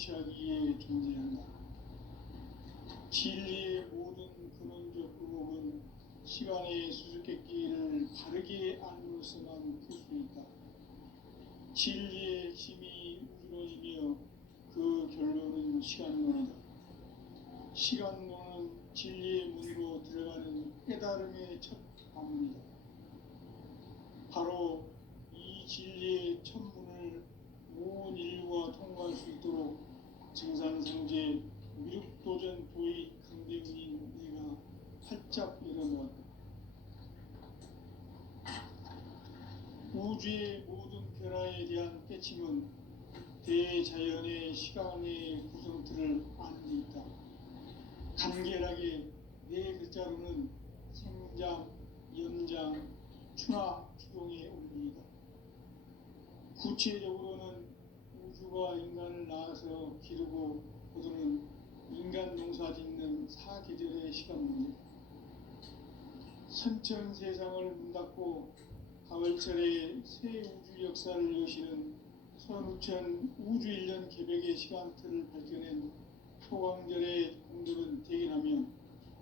성취하기에 존재한다. 진리의 모든 근원적 의목은 시간의 수수께끼를 바르게 알므로서만 풀 수 있다. 진리의 힘이 우주론이며 그 결론은 시간론이다. 시간론은 진리의 문으로 들어가는 깨달음의 첫 관문이다. 바로 이 진리의 첫 문을 온 인류가 통과할 수 있도록 증산상제 미륵도전 도의 강대문인 내가 활짝 열어놓았다. 우주의 모든 변화에 대한 깨침은 대자연의 시간의 구성틀을 아는 데 있다. 간결하게 네 글자로는 생장, 연장, 추나 추동의 원리이다. 구체적으로는 우주가 인간을 낳아서 기르고 거두는 인간 농사 짓는 사계절의 시간문이다. 선천 세상을 문닫고 가을철에 새 우주 역사를 여시는 선우천 우주 1년 개백의 시간틀을 밝혀낸 소강절의 공들은 대견하며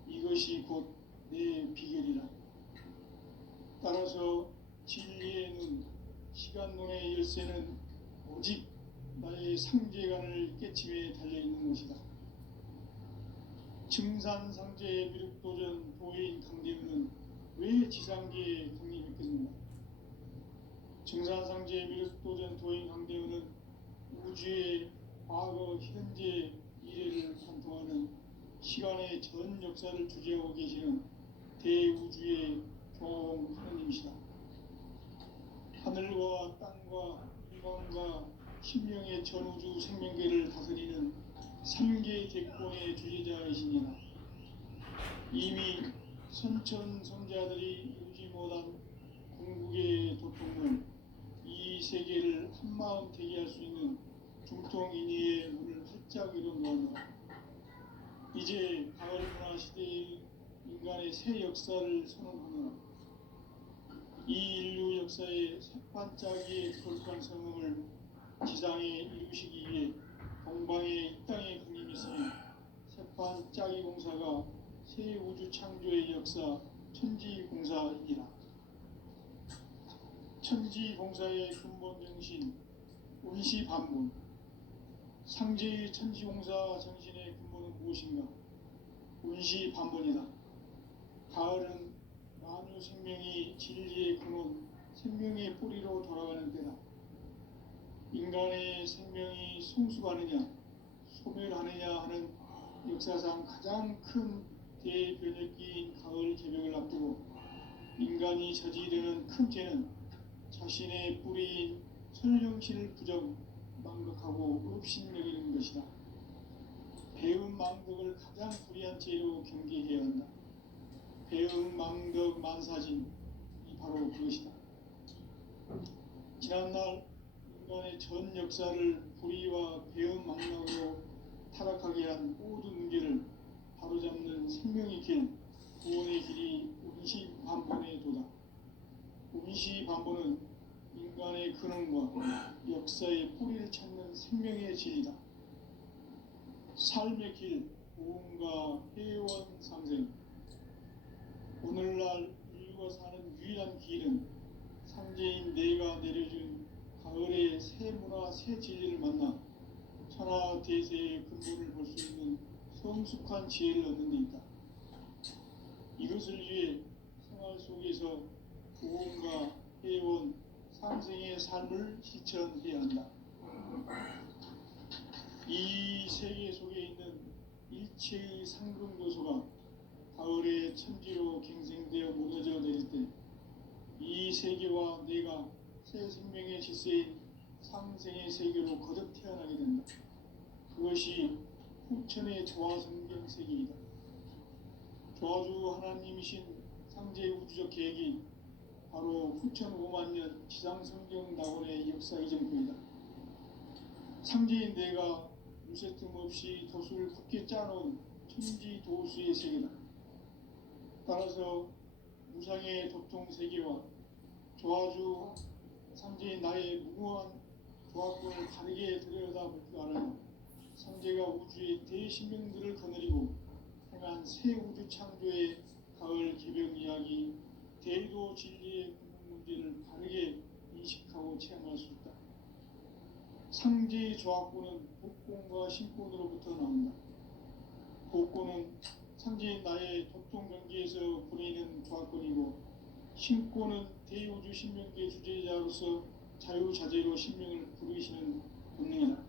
이것이 곧 내 비결이라. 따라서 진리의 눈, 시간론의 열쇠는 오직 나의 상제관을 깨침에 달려있는 것이다. 증산상제의 미륵도전 도인 강대문은 왜 지상계에 강림했겠는가? 증산상제의 미륵도전 도인 강대문은 우주의 과거, 현재, 미래를 관통하는 시간의 전 역사를 주재하고 계시는 대우주의 교황 하느님이시다. 하늘과 땅과 인간과 신명의 전우주 생명계를 다스리는 3계 객본의 주제자이시니라. 이미 선천성자들이 이루지 못한 궁극의 도통을 이 세계를 한마음 되게 할 수 있는 중통인의의 문을 활짝 열어놓았노라. 이제 가을 문화 시대의 인간의 새 역사를 선언하노라. 이 인류 역사의 새반짝이의 거룩한 성음을 지상에 이루시기 위해 동방에 이 땅에 강림했으며 새반짝이 공사가 새 우주 창조의 역사 천지공사이니라. 천지공사의 근본 정신 운시반본. 상제의 천지공사 정신의 근본은 무엇인가? 운시반본이다. 가을은 만유 생명이 진리의 근원, 생명의 뿌리로 돌아가는 때다. 인간의 생명이 성숙하느냐, 소멸하느냐 하는 역사상 가장 큰 대변혁기인 가을 개벽을 앞두고 인간이 저지르는 큰 죄는 자신의 뿌리인 설령신을 부정, 망덕하고 업신여기는 것이다. 배음 망덕을 가장 불의한 죄로 경계해야 한다. 배음 망덕 만사진이 바로 그것이다. 지난날 인간의 전 역사를 불의와 배음 망락으로 타락하게 한 모든 문제를 바로잡는 생명의 길, 구원의 길이 운시반본의 도다. 운시반본은 인간의 근원과 역사의 뿌리를 찾는 생명의 진리다. 삶의 길, 고음과 회원 상생. 오늘날 인류가 사는 유일한 길은 상제인 내가 내려준 가을의 새 문화, 새 진리를 만나 천하 대세의 근본을 볼 수 있는 성숙한 지혜를 얻는 데 있다. 이것을 위해 생활 속에서 고음과 회원, 상생의 삶을 실천해야 한다. 이 세계 속에 있는 일체의 상금 요소가 가을의 천지로 갱생되어 무너져 내릴 때 이 세계와 내가 새 생명의 질서인 상생의 세계로 거듭 태어나게 된다. 그것이 후천의 조화성경 세계이다. 조화주 하나님이신 상제의 우주적 계획이 바로 후천 5만 년 지상성경 낙원의 역사 이정표이다. 상제인 내가 무쇠틈 없이 돛을 굳게 짜놓은 천지 도수의 세계다. 따라서 무상의 도통 세계와 조화주 상제인 나의 무모한 조합권을 다르게 들여다볼 줄 알아야 상제가 우주의 대신명들을 거느리고 행한 새 우주 창조의 가을 개벽 이야기, 대도 진리의 근본 문제를 바르게 인식하고 체험할 수 있다. 상제의 조합구는 복권과 신권으로부터 나온다. 복권은 상제인 나의 도통 경계에서 부리는 조합권이고, 신권은 대우주 신명계 주제자로서 자유자재로 신명을 부르시는 본능이다.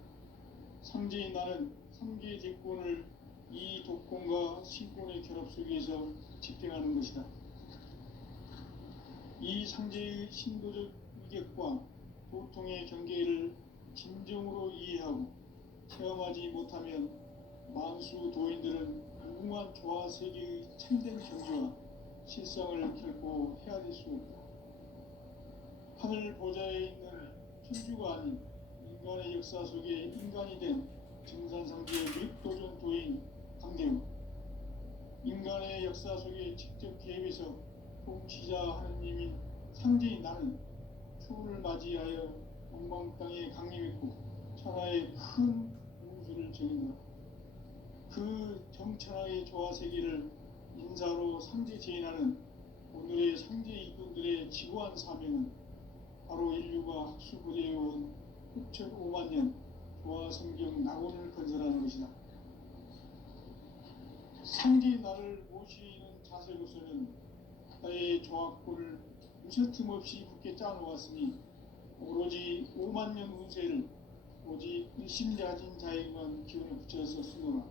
상제인 나는 3개의 대권을 이 독권과 신권의 결합 속에서 집행하는 것이다. 이 상제의 신도적 위격과 도통의 경계를 진정으로 이해하고 체험하지 못하면 만수 도인들은 무궁한 조화 세계의 참된 경지와 실상을 결코 헤아릴 수 없다. 하늘 보좌에 있는 천주가 아닌 인간의 역사 속에 인간이 된 정산상제의 윗도전 도인 강대우, 인간의 역사 속에 직접 개입해서 통치자 하느님인 상제인 나는 추후를 맞이하여 영광 땅에 강림했고 천하의 큰 우주를 정의노라. 그 정천하의 조화 세계를 인사로 상제 제인하는 오늘의 상제 이꾼들의 지고한 사명은 바로 인류가 학수부대해온 6,5만 년 조화 성경 낙원을 건설하는 것이다. 상제 나를 모시는 자세로서는 나의 조합구를 무셔틈 없이 굳게 짜놓았으니 오로지 5만 년 운세를 오직 일심자진 자에게만 기운을 붙여서 쓰노라.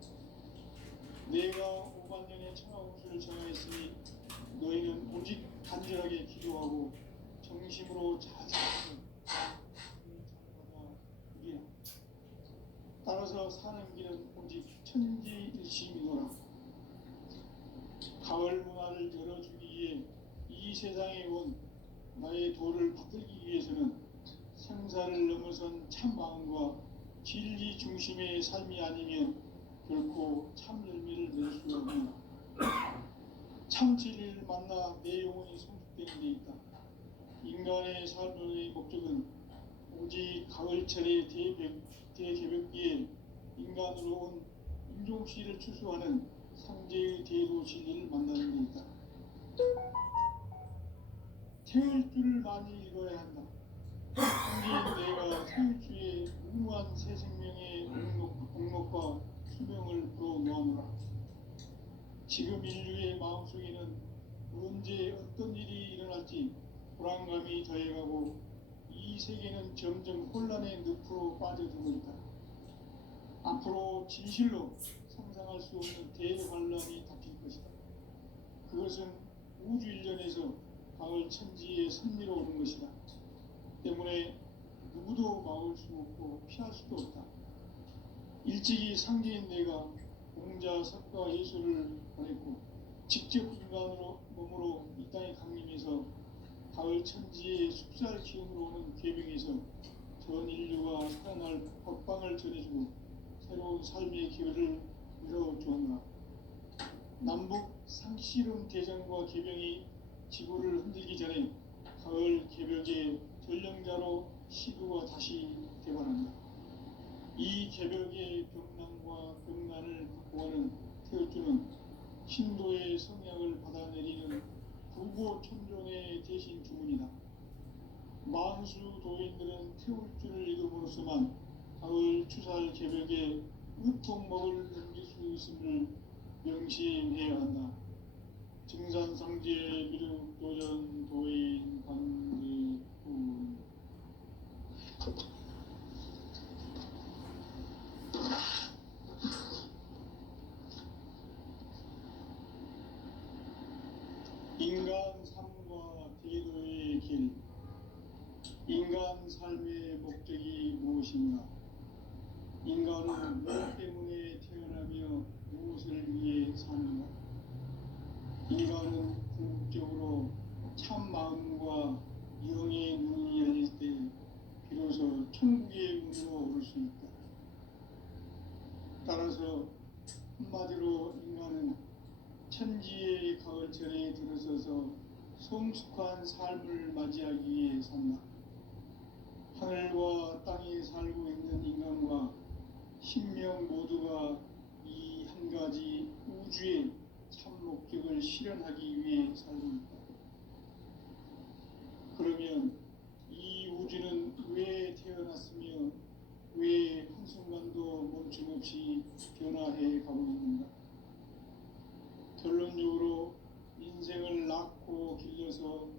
내가 5만 년의 천하운수를 정하였으니 너희는 오직 간절하게 기도하고 정심으로 자세하여 우리라. 따라서 사는 길은 오직 천지일심이노라. 가을 문화를 열어주기 위해 이 세상에 온 나의 도를 받들기 위해서는 생사를 넘어선 참 마음과 진리 중심의 삶이 아니면 결코 참 열매를 낼 수 없는 참 진리를 만나 내 영혼이 성숙되는 데 있다. 인간의 삶의 목적은 오직 가을철의 대개벽기에 인간으로 온 인종씨를 추수하는 상제의 대도 진리를 만나는 데 있다. 태울 줄을 많이 읽어야 한다. 상제인 내가 태울 주의 무한 새 생명의 공목과 수명을 불어놓아노라. 지금 인류의 마음속에는 언제 어떤 일이 일어날지 불안감이 더해가고 이 세계는 점점 혼란의 늪으로 빠져들고 있다. 앞으로 진실로 상상할 수 없는 대환란이 닥칠 것이다. 그것은 우주 일련에서 가을 천지에 선미로 오는 것이다. 때문에 누구도 막을 수 없고 피할 수도 없다. 일찍이 상제인 내가 공자, 석가, 예수를 보냈고 직접 인간으로 몸으로 이 땅에 강림해서 가을 천지의 숲살 기운으로 오는 계명에서 전 인류가 살아날 법방을 전해주고 새로운 삶의 기회를 열어주었노라. 남북 상시론 대전과 개병이 지구를 흔들기 전에 가을 개벽의 전령자로 시구가 다시 개발한다. 이 개벽의 벽난과 벽난을 바꾸어가는 태울주는 신도의 성향을 받아내리는 부고 천종의 대신 주문이다. 만수 도인들은 태울주를 읽음으로써만 가을 추살 개벽에 으통먹을 넘길 수 있음을 명시해야 한다. 증산상제 미륵 도전 도인 강제군. 인간 삶과 대도의 길. 인간 삶의 목적이 무엇인가? 인간은 무엇 때문에 태어나며 무엇을 위해 사는가? 인간은 궁극적으로 참 마음과 영의 눈이 열릴 때 비로소 천국의 문으로 오를 수 있다. 따라서 한마디로 인간은 천지의 가을철에 들어서서 성숙한 삶을 맞이하기 위해 산다. 하늘과 땅에 살고 있는 인간과 신명 모두가 이 한 가지 우주의 참 목적을 실현하기 위해 살고 있다. 그러면 이 우주는 왜 태어났으며 왜 한순간도 멈춤없이 변화해 가고 있는가? 결론적으로 인생을 낳고 길러서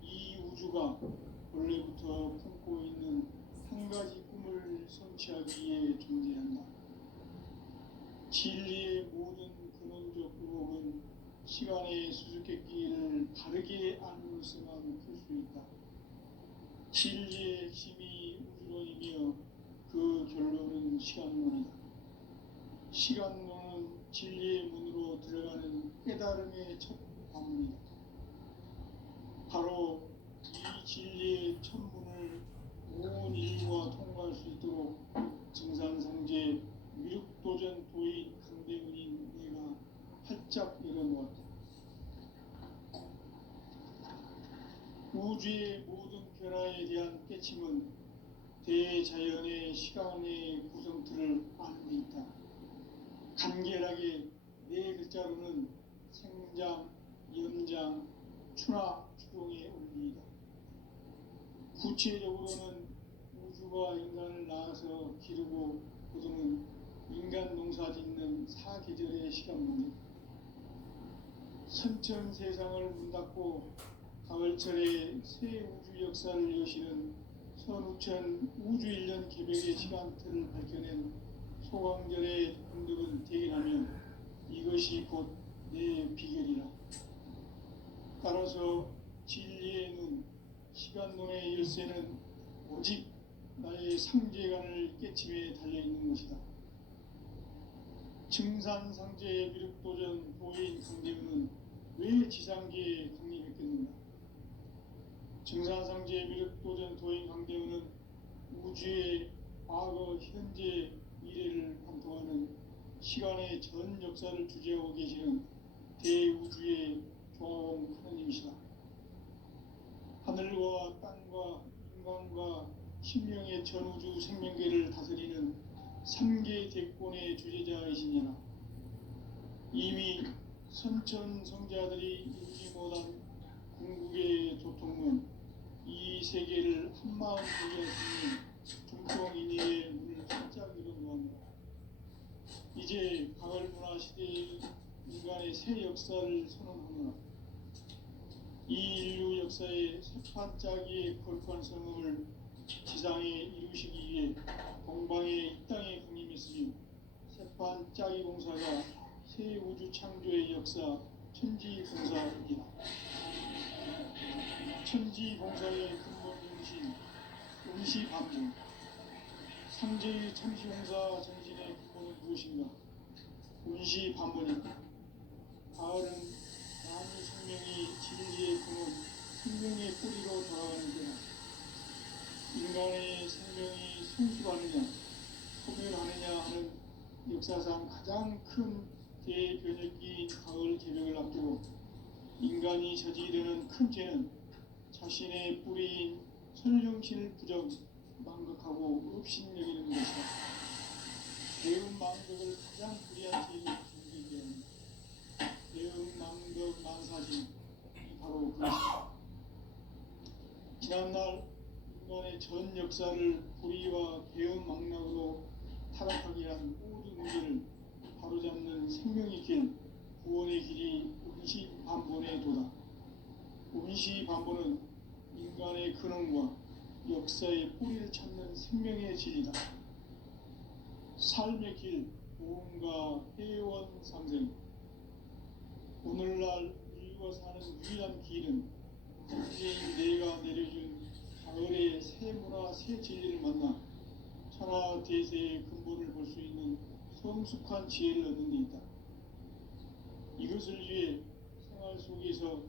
이 우주가 원래부터 품고 있는 한 가지 꿈을 성취하기 위해 존재한다. 진리의 모든 근원적 의혹은 시간의 수수께끼를 바르게 알므로서만 풀 수 있다. 진리의 핵심이 우주론이며 그 결론은 시간론이다. 시간론은 진리의 문으로 들어가는 깨달음의 첫 관문이다. 바로 이 진리의 첫 문을 온 인류가 통과할 수 있도록 증산상제 미륵도전 도인 강대훈인 내가 활짝 열어놓았다. 우주의 모든 변화에 대한 깨침은 대자연의 시간의 구성틀을 아는 데 있다. 간결하게 네 글자로는 생장, 연장, 추나 추동의 원리이다. 구체적으로는 우주가 인간을 낳아서 기르고 거두는 인간 농사 짓는 사계절의 시간문이다. 선천 세상을 문 닫고 가을철에 새 우주 역사를 여시는 선우천 우주 1년 개벽의 시간틀을 밝혀낸 소강절의 흔적을 대견하며 이것이 곧 내 비결이라. 따라서 진리의 눈, 시간론의 열쇠는 오직 나의 상제관을 깨침에 달려있는 것이다. 증산상제의 미륵도전 도인 강대훈은 왜 지상계에 강림했겠는가? 증산상제의 미륵도전 도인 강대훈은 우주의 과거, 현재, 미래를 관통하는 시간의 전 역사를 주재하고 계시는 대우주의 종합원 하느님이시다. 하늘과 땅과 인간과 신명의 전우주 생명계를 다스리는 3계 대권의 주제자이시니라. 이미 선천성자들이 이루지 못한 궁극의 도통은 이 세계를 한마음 되게 하시는 중통인의의 문을 활짝 열어놓았다. 이제 가을문화 시대의 인간의 새 역사를 선언하노라. 이 인류 역사의 새판짜기의 거룩한 성음을 지상에 이루시기 위해 동방의 이 땅에 강림했으며 새판짜기 공사가 새 우주 창조의 역사 천지봉사이다. 천지봉사의 근본 정신 음시반문. 상제의 천지봉사 정신의 근본은 무엇인가? 음시반문이다. 가을은 만유 생명이 진리의 근원, 생명의 뿌리로 돌아가는 때다. 인간의 생명이 성숙하느냐, 소멸하느냐 하는 역사상 가장 큰 대변혁기인 가을 개벽을 앞두고 인간이 저지르는 큰 죄는 자신의 뿌리인 선령신을 부정, 망각하고 업신여기는 것이다. 배운 망덕을 가장 불의한 죄인 정죄이기 때문이다. 배운 망덕 만사진이 바로 그것이다. 지난날 인간의 전 역사를 불의와 배운 망락으로 타락하게 한 모든 문제를 바로잡는 생명의 길, 구원의 길이 운시반본의 도다. 운시반본은 인간의 근원과 역사의 뿌리를 찾는 생명의 진리다. 삶의 길, 보험과 회원 상생. 오늘날 인류가 사는 유일한 길은 현재인 내가 내려준 가을의 새 문화, 새 진리를 만나 천하 대세의 근본을 볼 수 있는 성숙한 지혜를 얻는 데 있다. 이것을 위해 생활 속에서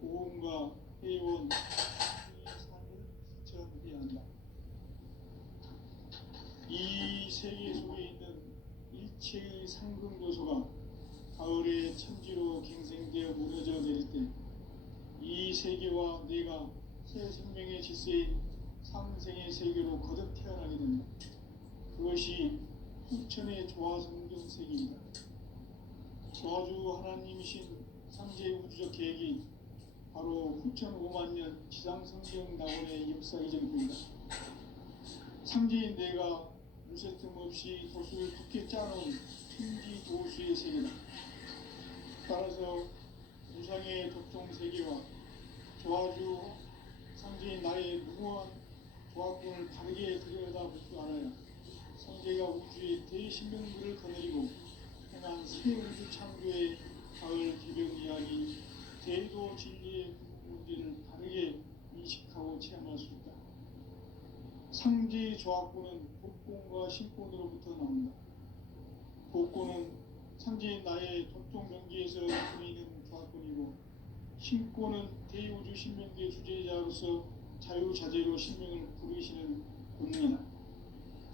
보험과 회원, 삶을 실천해야 한다. 이 세계 속에 있는 일체의 상금 요소가 가을의 천지로 갱생되어 무너져 내릴 때 이 세계와 내가 새 생명의 질서인 상생의 세계로 거듭 태어나게 된다. 그것이 후천의 조화성경색입니다. 조화주 하나님이신 상제 우주적 계획이 바로 후천 5만 년 지상성경 낙원의 역사 이전입니다. 상제인 내가 물새 틈 없이 도수를 굳게 짜놓은 천지 도수의 세계다. 따라서 우상의 도통 세계와 조화주 상제인 나의 무모한 조합군을 바르게 들여다볼 줄 알아야 상제가 우주의 대신명들을 거느리고 행한 새 우주 창조의 가을 기병 이야기 대도 진리의 문제를 바르게 인식하고 체험할 수 있다. 상제의 조합군은 복권과 신권으로부터 나온다. 복권은 상제인 나의 도통 경계에서 보이는 조합군이고, 신권은 대우주 신명계 주제자로서 자유자재로 신명을 부르시는 본능이다.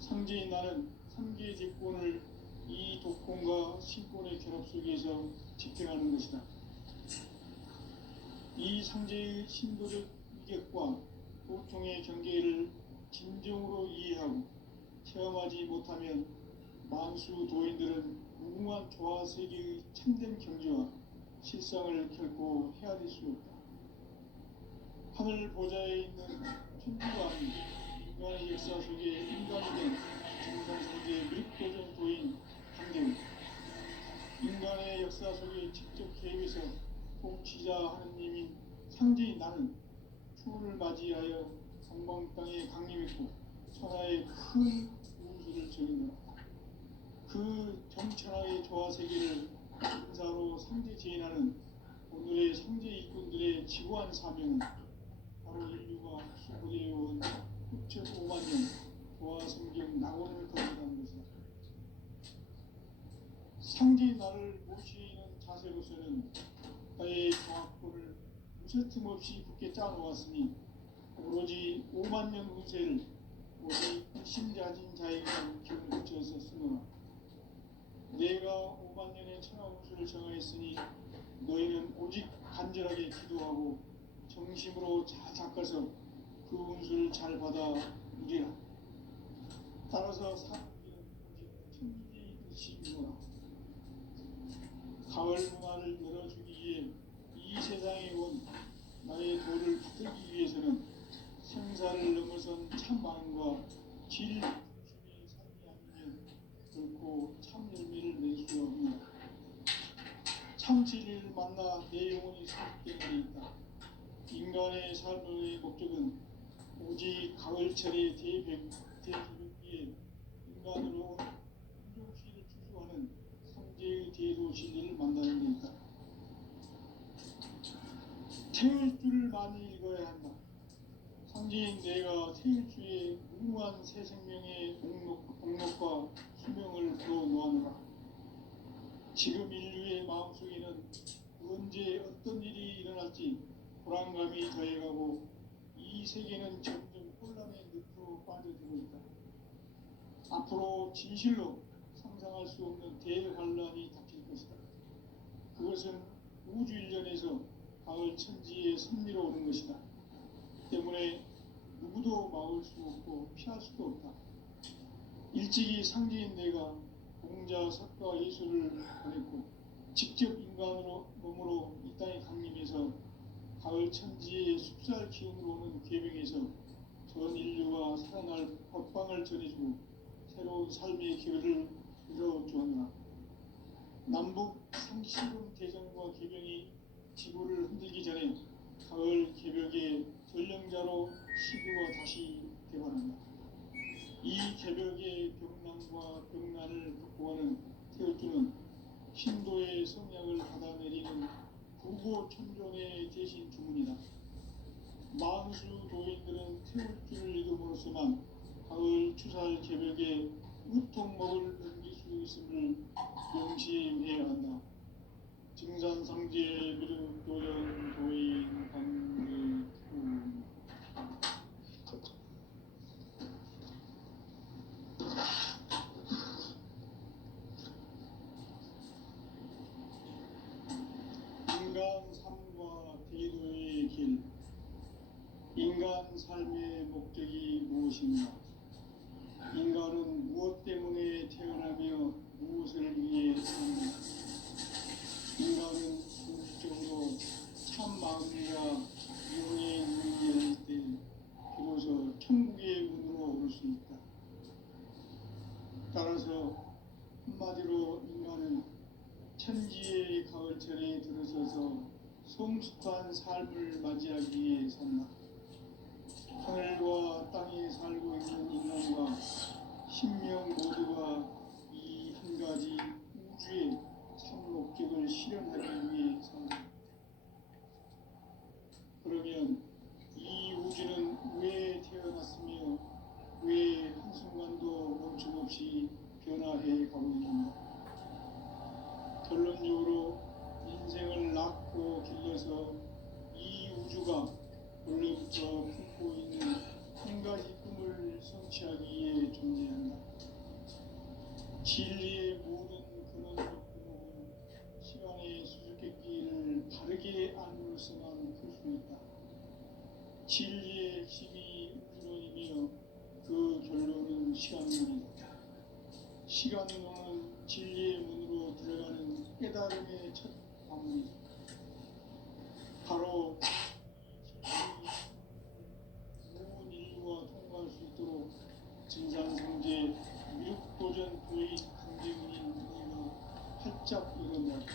상제인 나는 3개의 제권을 이 독권과 신권의 결합 속에서 집행하는 것이다. 이 상제의 신도적 위격과 도통의 경계를 진정으로 이해하고 체험하지 못하면 만수 도인들은 무궁한 조화 세계의 참된 경지와 실상을 결코 헤아릴 수 없다. 하늘 보좌에 있는 천주가 아닌 인간의 역사 속에 인간이 된 정상상제의 밀도전 도인 강대우, 인간의 역사 속에 직접 개입해서 통치자 하느님인 상제인 나는 추후를 맞이하여 성방 땅에 강림했고 천하의 큰 우주를 정의노라. 그 정천하의 조화 세계를 인사로 상제 제인하는 오늘의 상제 일꾼들의 지구한 사명은 바로 인류가 수고되어온 후천 5만 년 조화 성경 낙원을 건너가는 것이다. 상제의 나를 모시는 자세로서는 나의 조합권을 무쇠틈 없이 굳게 짜놓았으니 오로지 5만 년 운세를 오직 신자진 자에게만 기운을 붙여서 쓰노라. 내가 5만 년의 천하 운수를 정하였으니 너희는 오직 간절하게 기도하고 정심으로 잘 닦아서 그 운수를 잘 받아 누리라. 따라서 사람들은 오직 천지 일심이노라. 가을 문화를 열어주기 위해 이 세상에 온 나의 도를 받들기 위해서는 생사를 넘어선 참 마음과 질 중심의 삶이 아니면 결코 참 열매를 낼 수 없느니라. 참 진리를 만나 내 영혼이 성숙되는 데 있다. 인간의 삶의 목적은 오직 가을철의 대기백기에 인간으로 인종시를 추수하는 상제의 대도 진리를 만나는 데 있다. 태일주를 많이 읽어야 한다. 상제인 내가 태일주의 무궁한 새 생명의 목록과 수명을 풀어놓아노라. 지금 인류의 마음속에는 언제 어떤 일이 일어날지 불안감이 더해가고 이 세계는 점점 혼란의 늪으로 빠져들고 있다. 앞으로 진실로 상상할 수 없는 대환란이 닥칠 것이다. 그것은 우주 일련에서 가을 천지에 선미로 오는 것이다. 때문에 누구도 막을 수 없고 피할 수도 없다. 일찍이 상제인 내가 공자, 석가, 예수를 보냈고 직접 인간으로 몸으로 이 땅에 강림해서 가을 천지의 숲살 기운으로 오는 계명에서 전 인류가 살아날 법방을 전해주고 새로운 삶의 기회를 열어주었노라. 남북 상시금 대전과 계명이 지구를 흔들기 전에 가을 개벽의 전령자로 시구가 다시 개발한다. 이 개벽의 병난과 병난을 극복하는 태울주는 신도의 성약을 받아내리는 구고천존의 대신 주문이다. 만수 도인들은 태울주를 읽음으로써만 가을 추살 개벽의 우통목을 넘길 수 있음을 명심해야 한다. 증산상제 미륵도전 도인 강의품 인간 삶과 대도의 길. 인간 삶의 목적이 무엇인가? 인간은 무엇 때문에 태어나게 따라서 한마디로 인간은 천지의 가을철에 들어서서 성숙한 삶을 맞이하기 위해 산다. 하늘과 땅에 살고 있는 인간과 신명 모두가 이 한 가지 우주의 참 목적을 실현하기 위해 산다. 그러면 이 우주는 왜 태어났으며 왜 한순간도 멈춤없이 변화해 가고 있는가? 결론적으로 인생을 낳고 길러서 이 우주가 원래부터 품고 있는 한 가지 꿈을 성취하기 위해 존재한다. 진리의 모든 근원적 구멍은 시간의 수수께끼를 바르게 안으로서만 풀 수 있다. 진리의 핵심이 우주론이며 그 결론은 시간론이다. 시간론은 진리의 문으로 들어가는 깨달음의 첫 방문이다. 바로 온 인류가 통과할 수 있도록 증산성제 미륵도전 부인 강제문인 우리가 활짝 일어났다.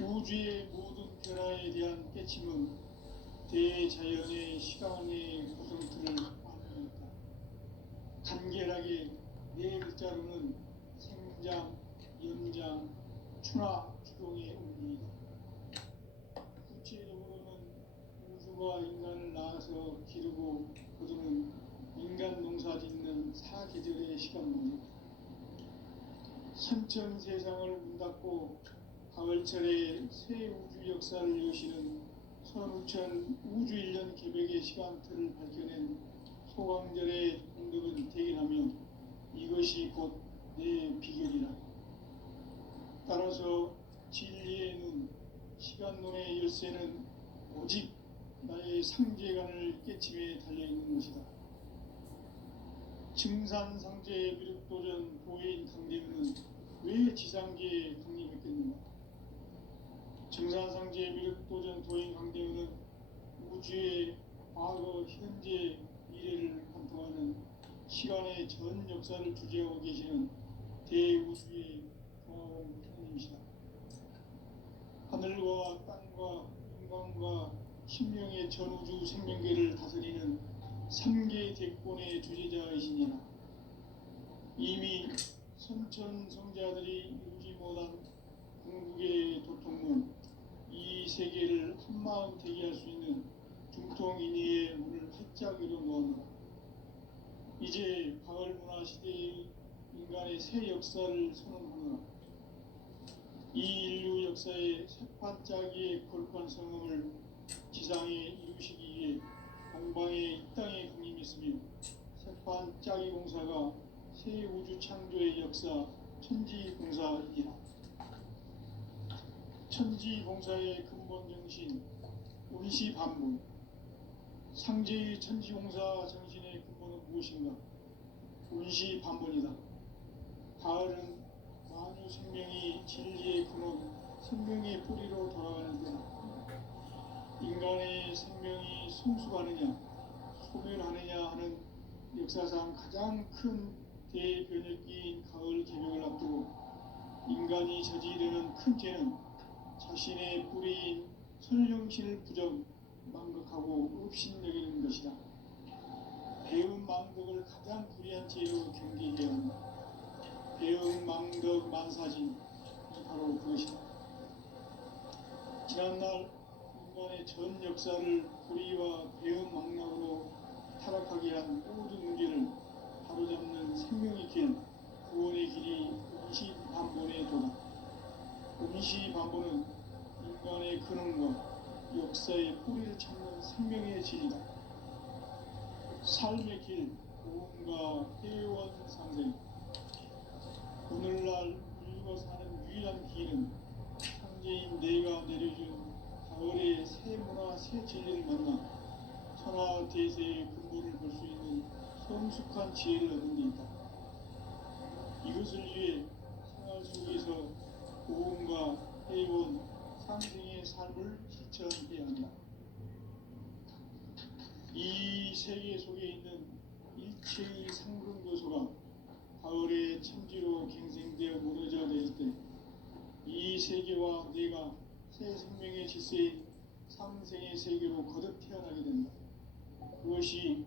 우주의 모든 변화에 대한 깨침은 대자연의 시간의 구성틀을 안고 있다. 간결하게 네 글자로는 생장, 연장, 추나 추동의 의미이다. 구체적으로는 우주가 인간을 낳아서 기르고 거두는 인간 농사 짓는 사계절의 시간문이다. 선천세상을 문 닫고 가을철에 새 우주 역사를 여시는 선우천 우주일년 개백의 시간틀을 밝혀낸 소강절의 공덕은 대견하며 이것이 곧 내 비결이라. 따라서 진리의 눈, 시간론의 열쇠는 오직 나의 상제관을 깨침에 달려있는 것이다. 증산상제의 미륵도전 보혜인 강대은은 왜 지상계에 강림했겠는가? 증산상제의 미륵도전 도인 강대은은 우주의 과거, 현재, 미래를 관통하는 시간의 전 역사를 주재하고 계시는 대우주의 공화국 형님이시다. 하늘과 땅과 인간과 신명의 전우주 생명계를 다스리는 3개 대권의 주재자이시니라. 이미 선천성자들이 이루지 못한 궁극의 도통문, 이 세계를 한마음 대기할 수 있는 중통인의의 문을 활짝 열어놓았노라. 이제 가을 문화 시대의 인간의 새 역사를 선언하노라. 이 인류 역사의 새반짝이의 거룩한 성음을 지상에 이루시기 위해 동방에 이 땅에 강림했으며 새반짝이 공사가 새 우주 창조의 역사 천지봉사이니라. 천지봉사의 근본 정신 운시반문. 상제의 천지봉사 정신의 근본은 무엇인가? 운시반문이다. 가을은 만유 생명이 진리의 근원, 생명의 뿌리로 돌아가는 때다. 인간의 생명이 성숙하느냐, 소멸하느냐 하는 역사상 가장 큰 대변혁기인 가을 개명을 앞두고 인간이 저지르는 큰 죄는 자신의 뿌리인 선령신을 부정, 망극하고 업신여기는 것이다. 배은 망덕을 가장 불의한 죄로 경계해야 한다. 배은 망덕 만사진, 바로 그것이다. 지난날 인간의 전 역사를 불의와 배은 망락으로 타락하게 한 모든 문제를 바로잡는 생명의 길, 구원의 길이 운시반본의 도다. 운시반본은 인간의 근원과 역사의 뿌리를 찾는 생명의 질이다. 삶의 길, 고음과 회원 상생. 오늘날 인류가 사는 유일한 길은 상제인 내가 내려준 가을의 새 문화, 새 진리를 만나 천하 대세의 근본을 볼 수 있는 성숙한 지혜를 얻는 데 있다. 이것을 위해 생활 속에서 고음과 회원, 상생의 삶을 실천해야 한다. 이 세계 속에 있는 일체의 상금 요소가 가을의 천지로 갱생되어 무너져 내릴 때 이 세계와 내가 새 생명의 질서인 상생의 세계로 거듭 태어나게 된다. 그것이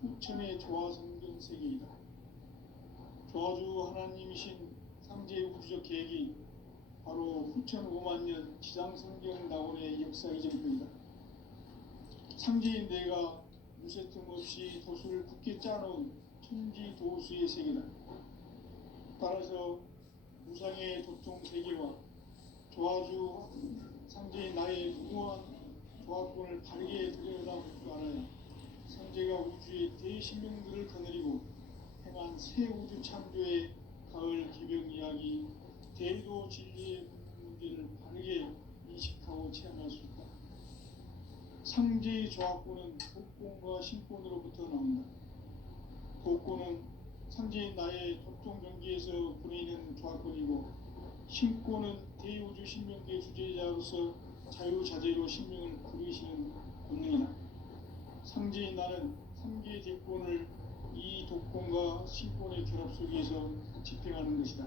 후천의 조화성경 세계이다. 조화주 하나님이신 상제의 우주적 계획이 바로 후천 5만 년 지상성경 낙원의 역사이실 뿐이다. 상제인 내가 무쇠 틈 없이 도수를 굳게 짜놓은 천지도수의 세계다. 따라서 무상의 도통 세계와 조화주 상제인 나의 무모한 조화권을 바르게 들여다볼 줄 알아야 상제가 우주의 대신명들을 거느리고 행한 새 우주 창조의 가을 기병 이야기, 대도 진리의 문제를 바르게 인식하고 체험할 수 있다. 상제의 조화권은 복권과 신권으로부터 나온다. 복권은 상제인 나의 도통 경계에서 보내는 조화권이고, 신권은 대우주 신명계 주제자로서 자유자재로 신명을 부르시는 본능이다. 상제인 나는 3개의 대권을 이 독권과 신권의 결합 속에서 집행하는 것이다.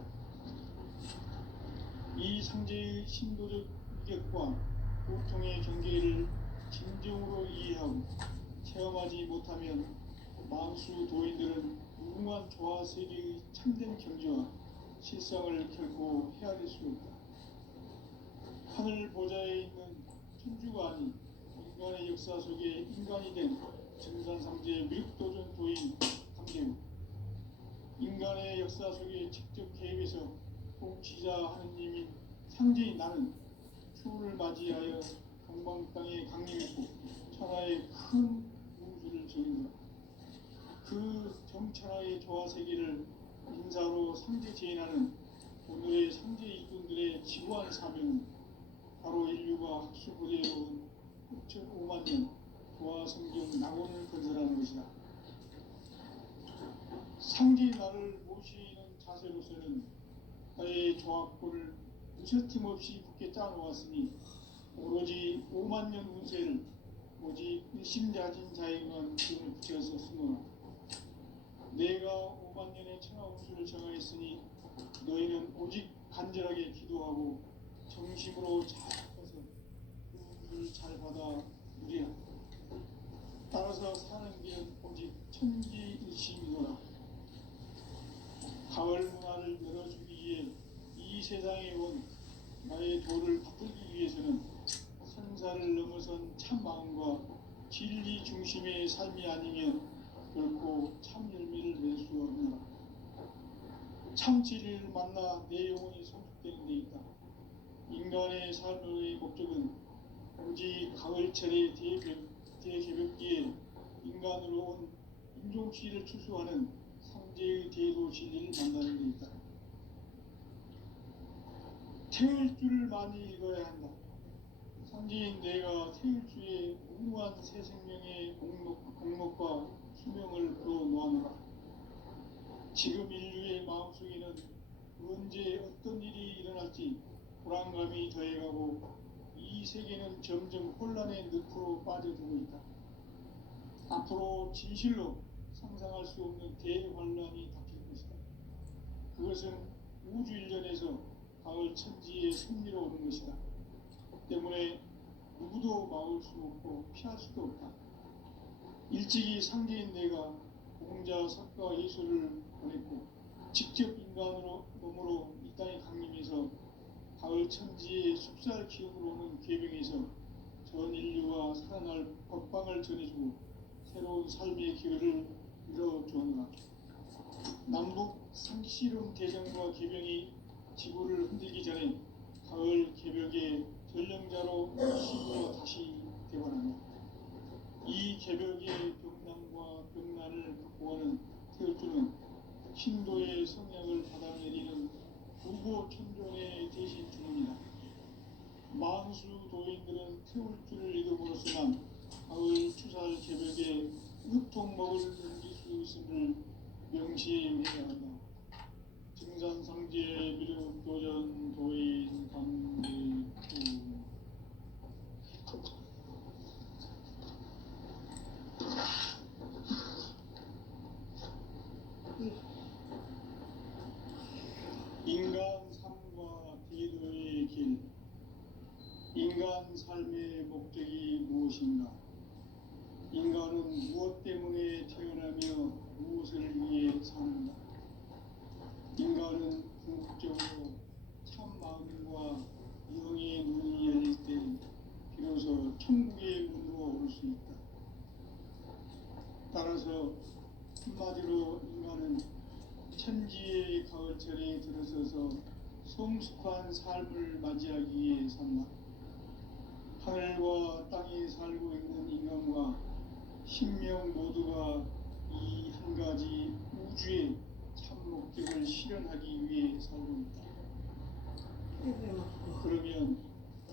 이 상제의 신도적 위격과 고통의 경계를 진정으로 이해하고 체험하지 못하면 만수 도인들은 무궁한 조화 세계의 참된 경지와 실상을 결코 헤아릴 수 없다. 하늘 보좌에 있는 천주가 아닌 인간의 역사 속에 인간이 된 증산상제의 미륵도전 도인 강대우, 인간의 역사 속에 직접 개입해서 통치자 하느님인 상제인 나는 추후를 맞이하여 동방 땅에 강림했고 천하의 큰 우주를 지은다. 그 정천하의 조화 세계를 인사로 상제 제인하는 오늘의 상제 일꾼들의 지구한 사명은 바로 인류가 학수부대해온 5만 년 조화 성경 낙원을 건설하는 것이다. 상제의 나를 모시는 자세로서는 나의 조화권을 무쇠틈 없이 굳게 짜놓았으니 오로지 5만 년 운세를 오직 일심자진 자에게만 기운을 붙여서 쓰노라. 내가 5만 년의 천하 운수를 정하였으니 너희는 오직 간절하게 기도하고 정심으로 잘 해서 그 운수를 잘 받아 누리라. 따라서 사는 길은 오직 천지일심이노라. 가을 문화를 열어주기 위해 이 세상에 온 나의 도를 바꾸기 위해서는 선사를 넘어선 참 마음과 진리 중심의 삶이 아니면 결코 참 열매를 낼 수 없노라. 참 진리를 만나 내 영혼이 성숙되는 데 있다. 인간의 삶의 목적은 오직 가을철의 대개벽기에 인간으로 온 인종치를 추수하는 상제의 대도 진리를 만나는 데 있다. 태울 줄을 많이 읽어야 한다. 상제인 내가 태울 주의 무궁한 새 생명의 공목과 수명을 풀어놓아노라. 지금 인류의 마음속에는 언제 어떤 일이 일어날지 불안감이 더해가고 이 세계는 점점 혼란의 늪으로 빠져들고 있다. 앞으로 진실로 상상할 수 없는 대환란이 닥칠 것이다. 그것은 우주 일전에서 가을 천지의 승리로 오는 것이다. 때문에 누구도 막을 수 없고 피할 수도 없다. 일찍이 상제인 내가 공자, 석가, 예수를 보냈고 직접 인간으로 몸으로 이 땅에 강림해서 가을 천지의 숲살 기운으로 오는 계병에서 전 인류와 살아날 법방을 전해주고 새로운 삶의 기회를 이뤄주었노라. 남북 상씨름 대전과 계병이 지구를 흔들기 전에 가을 개벽의 전령자로 시부로 다시 되관한다. 이 개벽의 병난과 병난을 극복하는 태울주는 신도의 성향을 받아내리는 부고 천존의 대신 주문이다. 만수 도인들은 태울주를 이름으로서만 가을 추살 개벽에 으통먹을 넘길 수 있음을 명시해야 한다. 증산상제 미륵도전 도인 강대우. 인간 삶과 기도의 길. 인간 삶의 목적이 무엇인가? 인간은 무엇 때문에 태어나며 무엇을 위해 사는가? 인간은 궁극적으로 참 마음과 영의 눈이 열릴 때 비로소 천국의 문으로 올 수 있다. 따라서 한마디로 인간은 천지의 가을철에 들어서서 성숙한 삶을 맞이하기 위해 산다. 하늘과 땅에 살고 있는 인간과 신명 모두가 이 한 가지 우주의 참 목적을 실현하기 위해 살고 있다. 그러면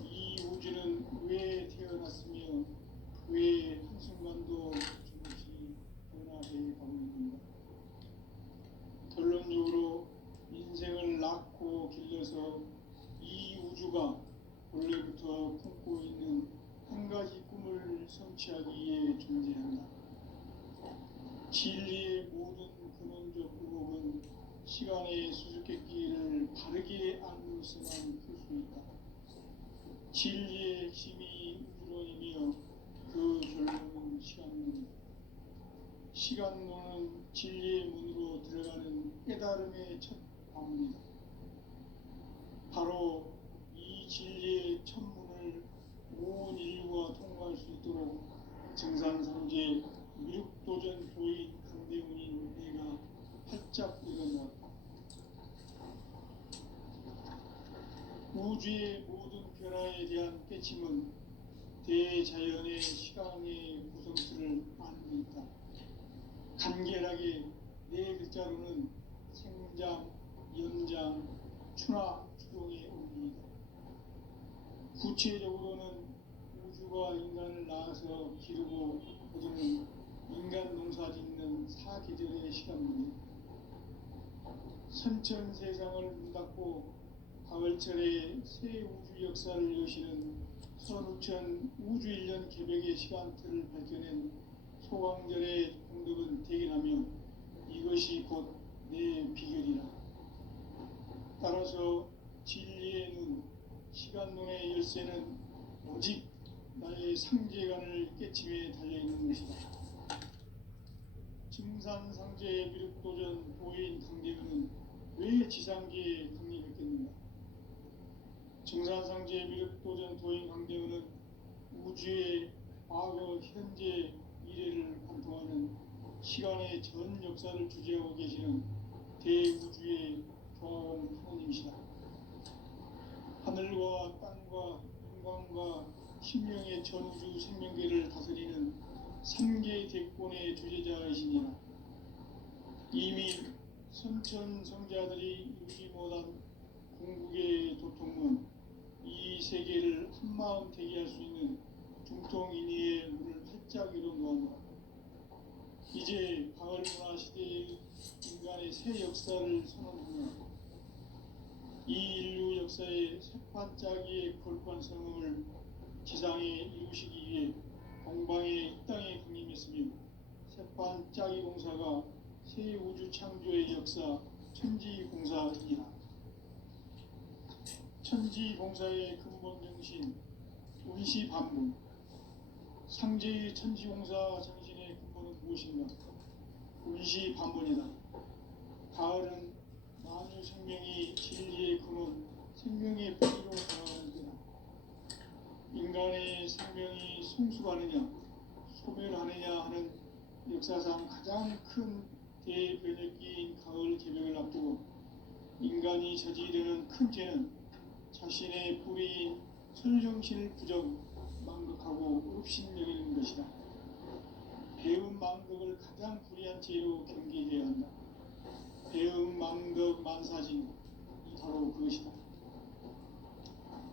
이 우주는 왜 태어났으며 왜 한순간도 조금씩 변화해 가고 있는가? 결론적으로 인생을 낳고 길러서 이 우주가 원래부터 품고 있는 한 가지 꿈을 성취하기 위해 존재한다. 진리의 모든 근원적 의혹은 시간의 수수께끼를 바르게 알므로서만 풀 수 있다. 진리의 핵심이 우주론이며 그 결론은 시간론이다. 시간론은 진리의 문으로 들어가는 깨달음의 첫 방문이다. 바로 이 진리의 첫 문을 온 인류가 통과할 수 있도록 증산상제 미륵도전 도인 강대훈인 내가 활짝 일어났다. 우주의 모든 변화에 대한 깨침은 대자연의 시간의 구성틀을 아는 데 있다. 간결하게 네 글자로는 생장, 연장, 추나 추동의 원리이다. 구체적으로는 우주가 인간을 낳아서 기르고 거두는 인간 농사 짓는 사계절의 시간입니다. 선천 세상을 문닫고 가을철에 새 우주 역사를 여시는 선우천 우주 1년 개벽의 시간틀을 밝혀낸 소강절의 공덕은 대견하며 이것이 곧 내 비결이라. 따라서 진리의 눈, 시간론의 열쇠는 오직 나의 상제관을 깨침에 달려있는 것이다. 증산상제의 미륵도전 도인 강대근은 왜 지상계에 강림했겠는가? 증산상제의 미륵도전 도인 강대근은 우주의 과거, 현재, 미래를 관통하는 시간의 전 역사를 주재하고 계시는 대우주의 교황 하느님이시다. 하늘과 땅과 인간과 신명의 전우주 생명계를 다스리는 3개 대권의 주제자이시니라. 이미 선천 성자들이 이루지 못한 궁극의 도통은 이 세계를 한마음 되게 할 수 있는 중통인의의 문을 활짝 열어놓았노라. 이제 가을문화 시대의 인간의 새 역사를 선언하며 이 인류 역사의 새판짜기의 거룩한 성음을 지상에 이루시기 위해 동방의 이 땅에 강림했으며 새판짜기 공사가 새 우주 창조의 역사 천지공사이니라. 천지공사의 근본 정신 운시반문. 상제의 천지공사 정신의 근본은 무엇인가? 운시반문이다. 가을은 만유 생명이 진리의 근원, 생명의 뿌리로 돌아가는 때다. 인간의 생명이 성숙하느냐, 소멸하느냐 하는 역사상 가장 큰 대변혁기인 가을 개벽을 앞두고 인간이 저지르는 큰 죄는 자신의 뿌리인 선정신을 부정, 망극하고 업신여기는 것이다. 배운 망극을 가장 불의한 죄로 경계해야 한다. 배음, 망덕, 만사진, 바로 그것이다.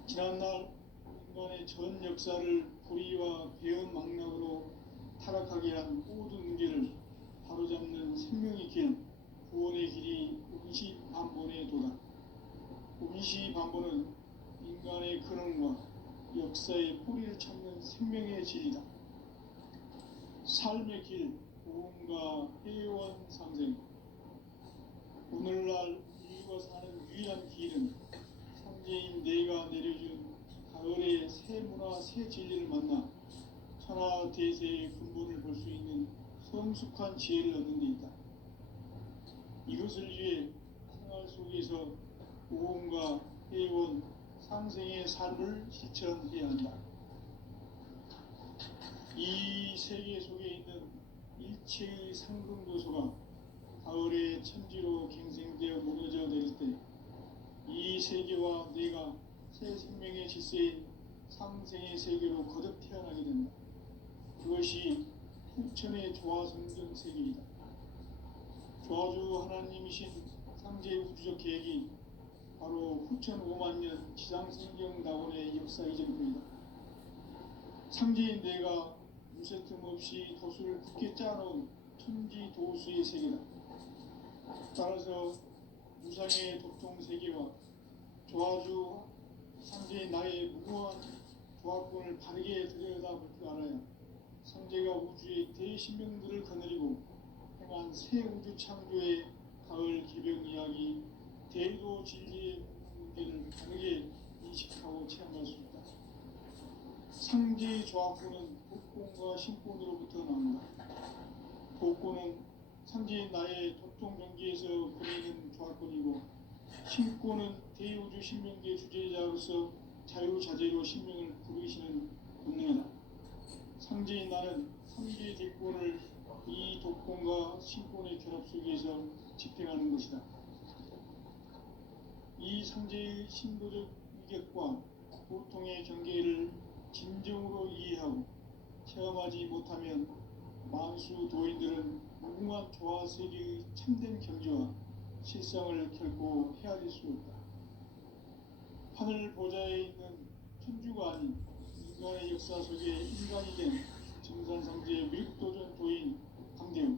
지난날 인간의 전 역사를 불의와 배음, 망락으로 타락하게 한 모든 문제를 바로잡는 생명의 길, 구원의 길이 운시반본의 도다. 운시반본은 인간의 근원과 역사의 뿌리를 찾는 생명의 진리다. 삶의 길, 고음과 회원 상생. 성숙한 지혜를 얻는 데 있다. 이것을 위해 생활 속에서 모험과 회원, 상생의 삶을 실천해야 한다. 이 세계 속에 있는 일체의 상금 요소가 가을의 천지로 갱생되어 무너져 내릴 때 이 세계와 내가 새 생명의 질서인 상생의 세계로 거듭 태어나게 된다. 그것이 후천의 조화성경 세계이다. 조화주 하나님이신 상제 우주적 계획이 바로 후천 5만 년 지상성경 낙원의 역사 이전입니다. 상제인 내가 무쇠 틈 없이 도수를 굳게 짜놓은 천지 도수의 세계다. 따라서 무상의 도통 세계와 조화주 상제의 나의 무모한 조합권을 바르게 들여다볼 줄 알아야 상제가 우주의 대신명들을 거느리고 행한 새 우주 창조의 가을 개병 이야기 대도 진리의 문제를 바르게 인식하고 체험할 수 있다. 상제의 조합권은 복권과 신권으로부터 나온다. 복권은 상제의 나의 도통 경계에서 보내는 조합권이고 신권은 대우주 신명계 주제자로서 자유자재로 신명을 부르시는 본능이다. 상제인 나는 삼계의 대권을 이 독권과 신권의 결합 속에서 집행하는 것이다. 이 상제의 신도적 위격과 보통의 경계를 진정으로 이해하고 체험하지 못하면 만수 도인들은 무궁한 조화 세계의 참된 경지와 실상을 결코 헤아릴 수 없다. 하늘 보좌에 있는 천주가 아닌 인간의 역사 속에 인간이 된 정산상제의 미륵도전 도인 강대우,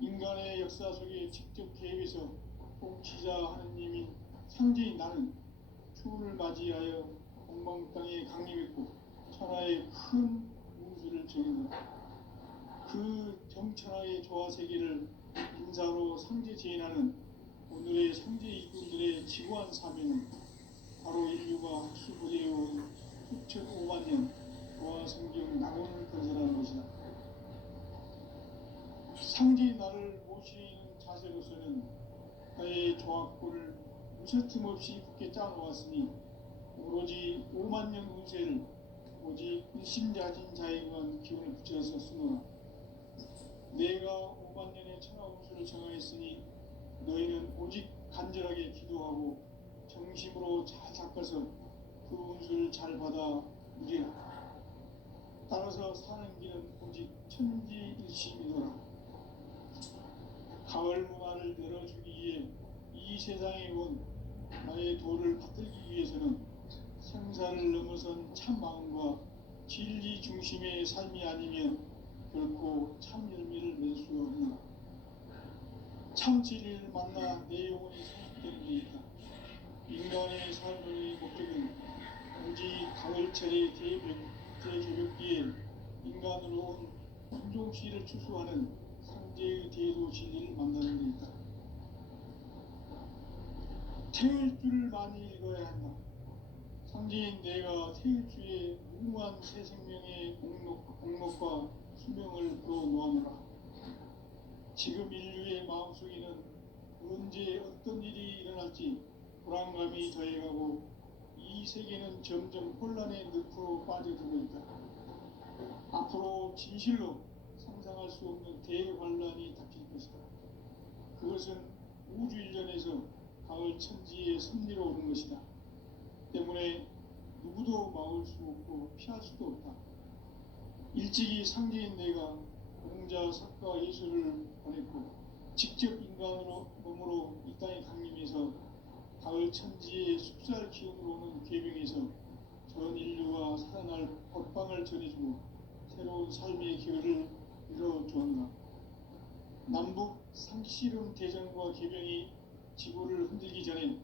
인간의 역사 속에 직접 개입해서 통치자 하느님인 상제인 나는 추운을 맞이하여 공방 땅에 강림했고 천하의 큰 우주를 정했다. 그 정천하의 조화 세계를 인사로 상제 제인하는 오늘의 상제 이군들의 지구한 사명은 바로 인류가 학수부대해온 후천 5만 년 조화 성경 낙원을 건설하는 것이다. 상제의 나를 모시는 자세로서는 나의 조합권을 무쇠틈 없이 굳게 짜놓았으니 오로지 5만 년 운세를 오직 일심자진 자에게만 기운을 붙여서 쓰노라. 내가 5만 년의 천하 운수를 정하였으니 너희는 오직 간절하게 기도하고 정심으로 잘 닦아서 그 운수를 잘 받아 누리라. 따라서 사는 길은 오직 천지일심이노라. 가을 문화를 열어주기 위해 이 세상에 온 나의 도를 받들기 위해서는 생사를 넘어선 참 마음과 진리 중심의 삶이 아니면 결코 참 열매를 맺을 수 없노라. 참 진리를 만나 내 영혼이 성숙되는 데 있다. 인간의 삶의 목적은 오직 가을철의 대개벽기에 인간으로 온 혼종씨를 추수하는 상제의 대도 진리를 만나는 데 있다. 태울 줄을 많이 읽어야 한다. 상제인 내가 태울 주의 무궁한 새 생명의 공목과 수명을 풀어놓아노라. 지금 인류의 마음속에는 언제 어떤 일이 일어날지 불안감이 더해가고 이 세계는 점점 혼란의 늪으로 빠져들고 있다. 앞으로 진실로 상상할 수 없는 대환란이 닥칠 것이다. 그것은 우주 일련에서 가을 천지의 섭리로 오는 것이다. 때문에 누구도 막을 수 없고 피할 수도 없다. 일찍이 상제인 내가 공자, 석가, 예수를 보냈고 직접 인간으로 몸으로 이 땅에 강림해서 가을 천지의 숲살 기운으로 오는 계명에서 전 인류가 살아날 법방을 전해주고 새로운 삶의 기회를 이뤄주었노라. 남북 상씨름 대전과 계명이 지구를 흔들기 전에